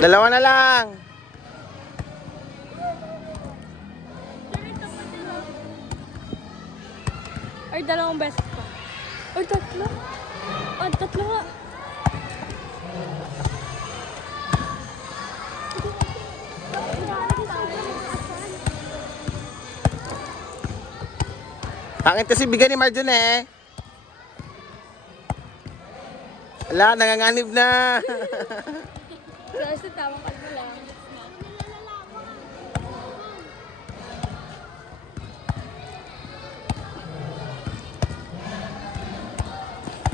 Dalawa na lang. Ay, dalawang beses pa. Ay, tatlo. Ay, tatlo nga. Pangit kasi bigyan ni Marjon eh. Wala, nanganganib na. Kasi tamang kalbo lang.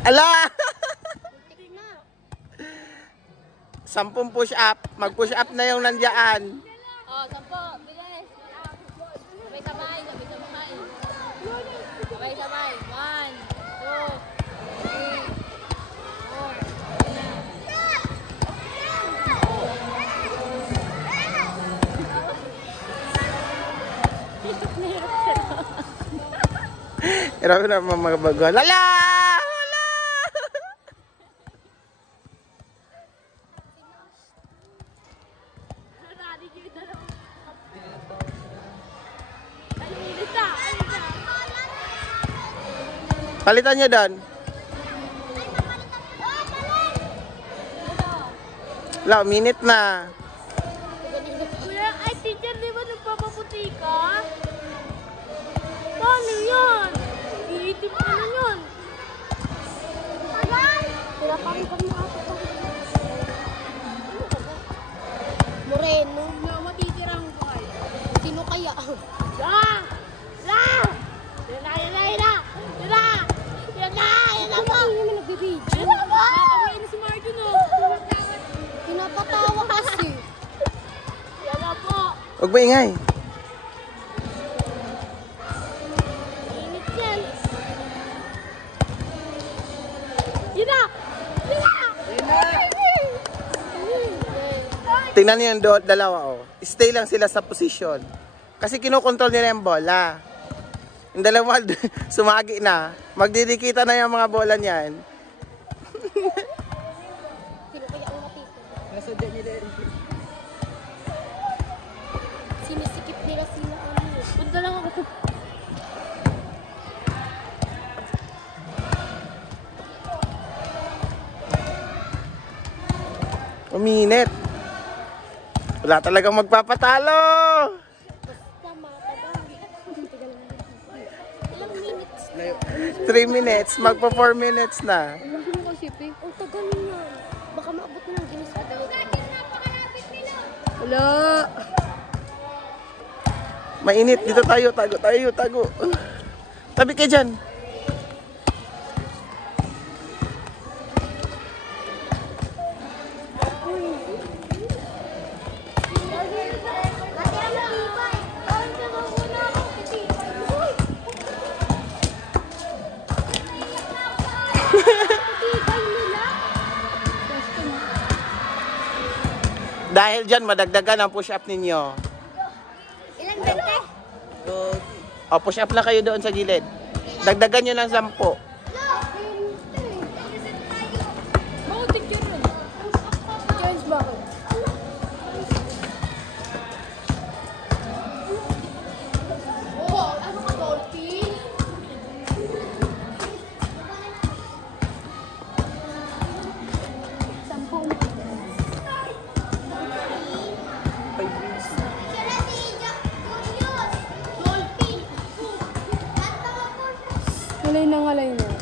Ala! 10 push up. Mag-push up na yung nandiyan. Oh, 10. Bilis. Sabay-sabay. Sabay-sabay. Sabay-sabay. 1, 2, 3, 4. Grabe na mga bago. Lala! Wala! Palitan nyo doon. Wala, minute na. Kuya, ay teacher, di ba nagpapaputi ka? Paano yun? Iitip ka na yun. Tinapakan ka mo ako. Moreno. Na matitirang buhay. Sino kaya? La! La! Yan na! Yan na! Yan na! Yan na! Yan na! Yan na po! Yan na nagbibidyo. Yan na po! Nakakawin na si Martin o. Pinapatawa kasi. Yan na po! Huwag ba ingay? Init yan. Yan na! Yan na! Tingnan niyo yung dalawa oh. Stay lang sila sa position. Kasi kinokontrol nila yung bola. Yung dalawa sumagi na. Magdidikita na yung mga bola niyan. Sino kaya ang matito? Nasa dyan nila yun. Sinisikip nila sila. Punta lang ako. Uminit. Wala talagang magpapatalo. Basta matagal. Ilang minutes? 3 minutes. Magpa 4 minutes na. Ilang mo kasi, Pe? Oh, tagal na. Baka maabot na ng ginis. Wala. Mainit. Dito tayo. Tago. Tabi kayo dyan. Dahil dyan, madagdagan ang push-up ninyo. Ilang bente? O, push-up na kayo doon sa gilid. Dagdagan nyo ng 10. Bakit teacher rin? James, bakit? Oh, ano ka, dolphin? Ngalay na.